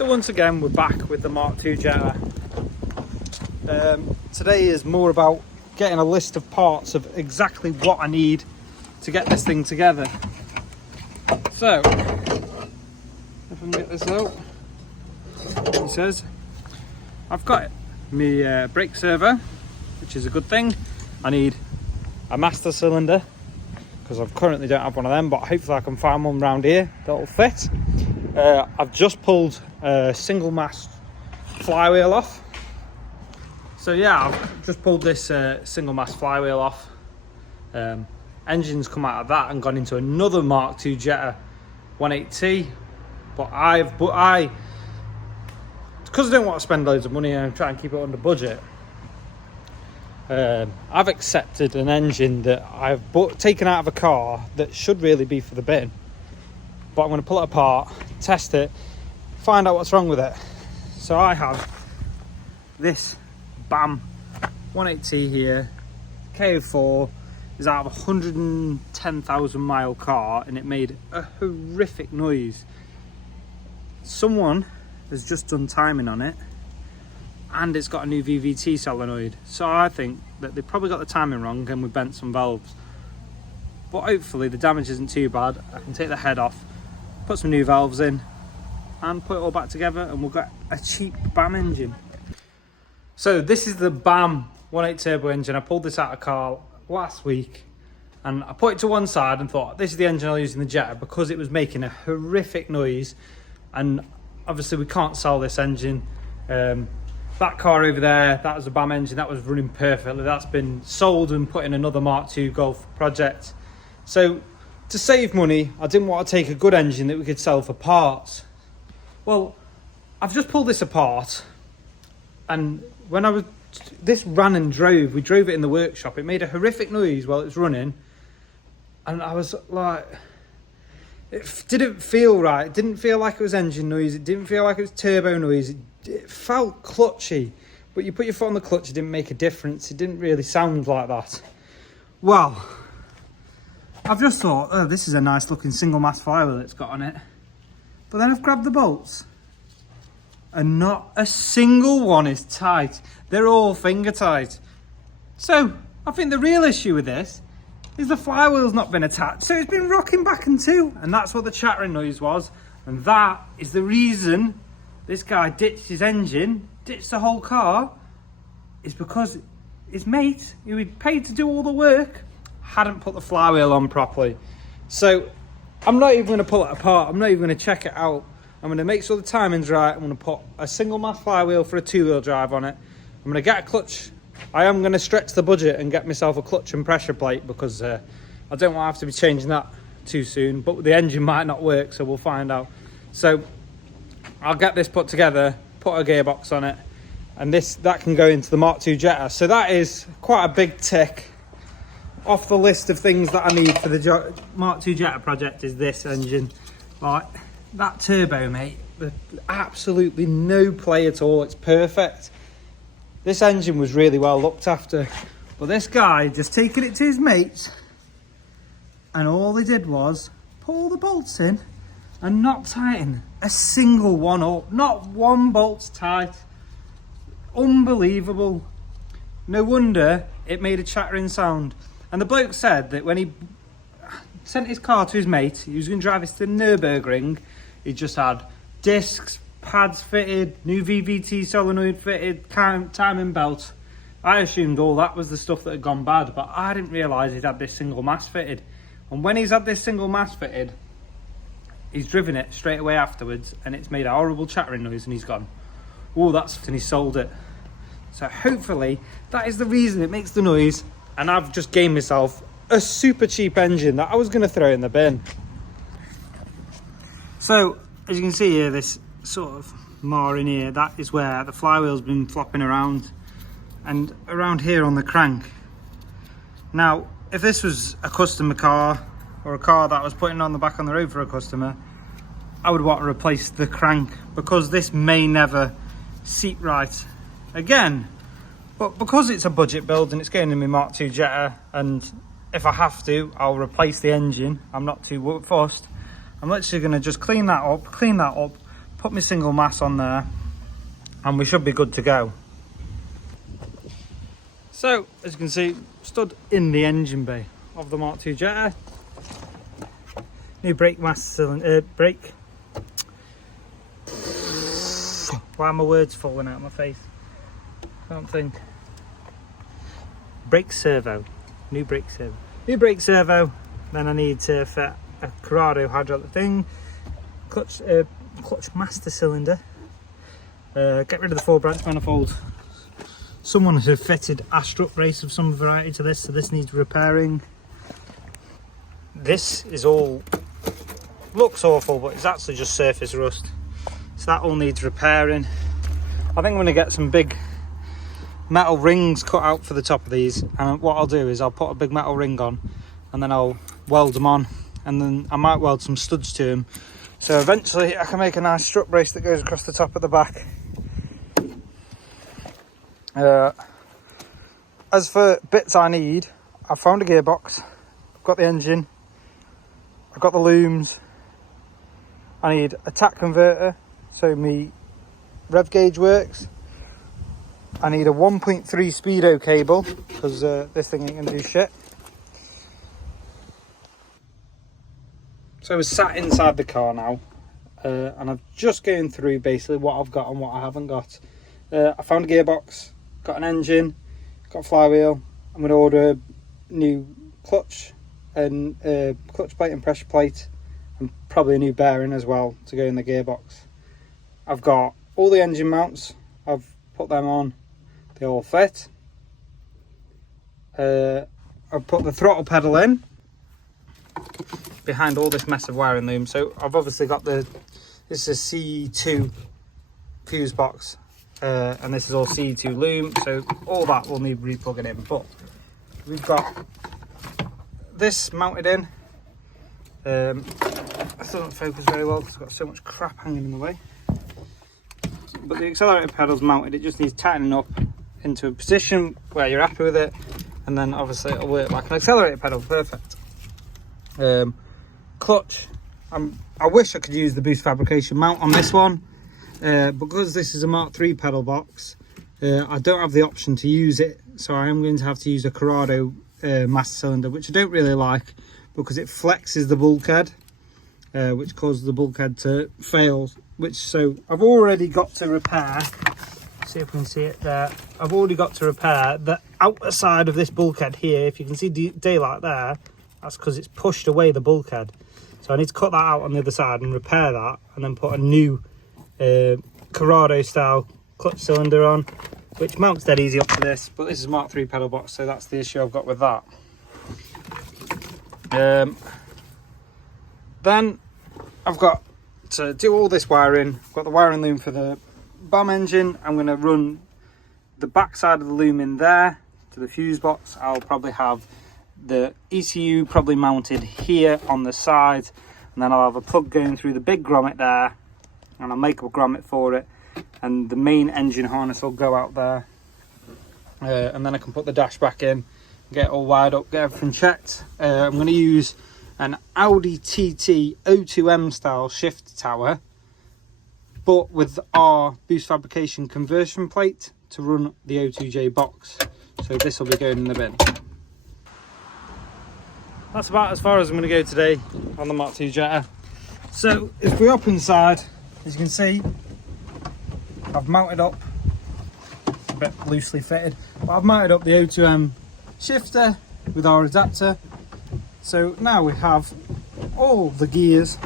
So once again, we're back with the Mark II Jetta. Today is more about getting a list of parts of exactly what I need to get this thing together. So, if I can get this out, he says, I've got my brake servo, which is a good thing. I need a master cylinder, because I currently don't have one of them, but hopefully I can find one around here that'll fit. I've just pulled a single mast flywheel off. So yeah, I've just pulled this single mast flywheel off. Engine's come out of that and gone into another Mark II Jetta 180T. But because I don't want to spend loads of money and I'm trying to keep it under budget, I've accepted an engine that I've taken out of a car that should really be for the bin. But I'm going to pull it apart, test it, find out what's wrong with it. So I have this BAM 180T here. KO4 is out of a 110,000 mile car and it made a horrific noise. Someone has just done timing on it and it's got a new VVT solenoid. So I think that they probably got the timing wrong and we bent some valves. But hopefully the damage isn't too bad. I can take the head off, put some new valves in and put it all back together and we'll get a cheap BAM engine. So this is the BAM 1.8 turbo engine. I pulled this out of car last week and I put it to one side and thought this is the engine I'll use in the Jetta because it was making a horrific noise, and obviously we can't sell this engine. That car over there, that was a BAM engine that was running perfectly. That's been sold and put in another Mark II Golf project. So to save money, I didn't want to take a good engine that we could sell for parts. Well, I've just pulled this apart, and when this ran and drove, we drove it in the workshop, it made a horrific noise while it was running, and I was like, it didn't feel right. It didn't feel like it was engine noise, it didn't feel like it was turbo noise, it felt clutchy, but you put your foot on the clutch, it didn't make a difference, it didn't really sound like that. Well, I've just thought, oh, this is a nice looking single mast flywheel it's got on it. But then I've grabbed the bolts and not a single one is tight. They're all finger tight. So I think the real issue with this is the flywheel's not been attached. So it's been rocking back and two, and that's what the chattering noise was. And that is the reason this guy ditched his engine, ditched the whole car, is because his mate, who he'd paid to do all the work, hadn't put the flywheel on properly. So I'm not even going to pull it apart. I'm not even going to check it out. I'm going to make sure the timing's right. I'm going to put a single mast flywheel for a two-wheel drive on it. I'm going to get a clutch. I am going to stretch the budget and get myself a clutch and pressure plate because I don't want to have to be changing that too soon. But the engine might not work, so we'll find out. So I'll get this put together, put a gearbox on it, and that can go into the Mark II Jetta. So that is quite a big tick off the list of things that I need for the Mark II Jetta project. Is this engine. Like that turbo, mate, absolutely no play at all. It's perfect. This engine was really well looked after, but this guy just taking it to his mates and all they did was pull the bolts in and not tighten a single one up. Not one bolt's tight. Unbelievable. No wonder it made a chattering sound. And the bloke said that when he sent his car to his mate, he was going to drive it to the Nürburgring, he just had discs, pads fitted, new VVT solenoid fitted, timing belt. I assumed all that was the stuff that had gone bad, but I didn't realise he'd had this single mast fitted. And when he's had this single mast fitted, he's driven it straight away afterwards and it's made a horrible chattering noise and he's gone, oh, that's, and he sold it. So hopefully that is the reason it makes the noise. And I've just gained myself a super cheap engine that I was going to throw in the bin. So as you can see here, this sort of mar in here, that is where the flywheel's been flopping around, and around here on the crank. Now if this was a customer car or a car that I was putting on the back on the road for a customer, I would want to replace the crank because this may never seat right again. But because it's a budget build and it's going in my Mark II Jetta, and if I have to, I'll replace the engine. I'm not too fussed. I'm literally going to just clean that up, put my single mass on there, and we should be good to go. So, as you can see, stood in the engine bay of the Mark II Jetta. New brake mass cylinder, brake. Why are my words falling out of my face? I don't think. Brake servo. New brake servo. New brake servo. Then I need to fit a Corrado hydraulic thing. Clutch master cylinder. Get rid of the 4-branch manifold. Someone has fitted a strut brace of some variety to this, so this needs repairing. This is all, looks awful, but it's actually just surface rust. So that all needs repairing. I think I'm going to get some big metal rings cut out for the top of these, and what I'll do is I'll put a big metal ring on, and then I'll weld them on, and then I might weld some studs to them. So eventually I can make a nice strut brace that goes across the top of the back. As for bits I need, I've found a gearbox, I've got the engine, I've got the looms, I need a tach converter so my rev gauge works, I need a 1.3 speedo cable because this thing ain't going to do shit. So I was sat inside the car now, and I've just going through basically what I've got and what I haven't got. I found a gearbox, got an engine, got a flywheel. I'm going to order a new clutch and clutch plate and pressure plate, and probably a new bearing as well to go in the gearbox. I've got all the engine mounts, I've put them on, they all fit. I've put the throttle pedal in behind all this massive wiring loom. So I've obviously got this is a C2 fuse box, and this is all C2 loom, so all that will need replugging in. But we've got this mounted in. It doesn't focus very well because it's got so much crap hanging in the way. But the accelerator pedal's mounted, it just needs tightening up into a position where you're happy with it, and then obviously it'll work like an accelerator pedal, perfect. Clutch, I wish I could use the Boost Fabrication mount on this one, because this is a Mark III pedal box, I don't have the option to use it, so I am going to have to use a Corrado master cylinder, which I don't really like because it flexes the bulkhead, which causes the bulkhead to fail, so I've already got to repair, see if we can see it there, I've already got to repair the outer side of this bulkhead here. If you can see daylight there, that's because it's pushed away the bulkhead. So I need to cut that out on the other side and repair that, and then put a new Corrado style clutch cylinder on, which mounts dead easy up to this, but this is Mark III pedal box, so that's the issue I've got with that. Then I've got to do all this wiring. I've got the wiring loom for the BAM engine. I'm going to run the back side of the loom in there to the fuse box. I'll probably have the ECU probably mounted here on the side, and then I'll have a plug going through the big grommet there, and I'll make a grommet for it, and the main engine harness will go out there, and then I can put the dash back in, get it all wired up, get everything checked. I'm going to use an Audi TT O2M style shift tower, but with our Boost Fabrication conversion plate to run the O2J box, so this will be going in the bin. That's about as far as I'm going to go today on the Mark II Jetta. So if we're up inside, as you can see, I've mounted up, a bit loosely fitted, but I've mounted up the O2M shifter with our adapter. So now we have all the gears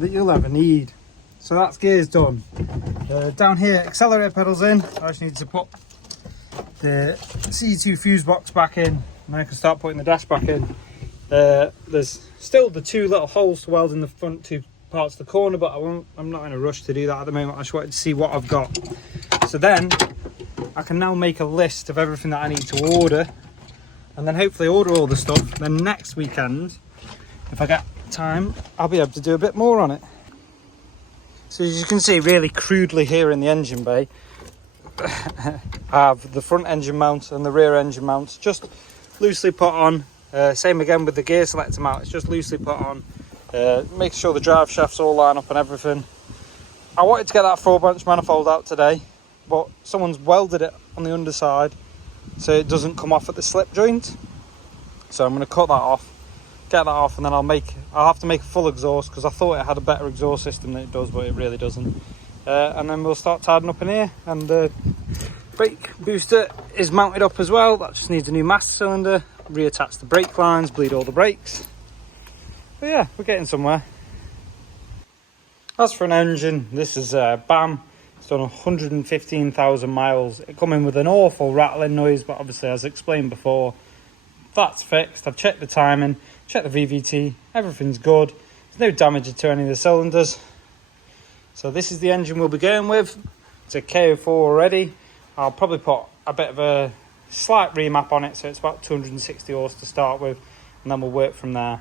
that you'll ever need. So that's gears done. Down here, accelerator pedals in. I just need to put the C2 fuse box back in, and then I can start putting the dash back in. There's still the two little holes to weld in the front two parts of the corner, but I'm not in a rush to do that at the moment. I just wanted to see what I've got. So then I can now make a list of everything that I need to order, and then hopefully order all the stuff. Then next weekend, if I get time, I'll be able to do a bit more on it. So as you can see really crudely here in the engine bay, I have the front engine mount and the rear engine mounts just loosely put on. Same again with the gear selector mount, it's just loosely put on. Make sure the drive shafts all line up and everything. I wanted to get that 4-branch manifold out today, but someone's welded it on the underside so it doesn't come off at the slip joint. So I'm going to cut that off, get that off, and then I'll have to make a full exhaust, because I thought it had a better exhaust system than it does, but it really doesn't. And then we'll start tidying up in here. And the brake booster is mounted up as well. That just needs a new master cylinder, reattach the brake lines, bleed all the brakes. But yeah, we're getting somewhere. As for an engine, this is BAM. It's done 115,000 miles. It come in with an awful rattling noise, but obviously, as explained before, that's fixed. I've checked the timing, checked the VVT, everything's good. There's no damage to any of the cylinders. So this is the engine we'll be going with. It's a KO4 already. I'll probably put a bit of a slight remap on it, so it's about 260 horse to start with, and then we'll work from there.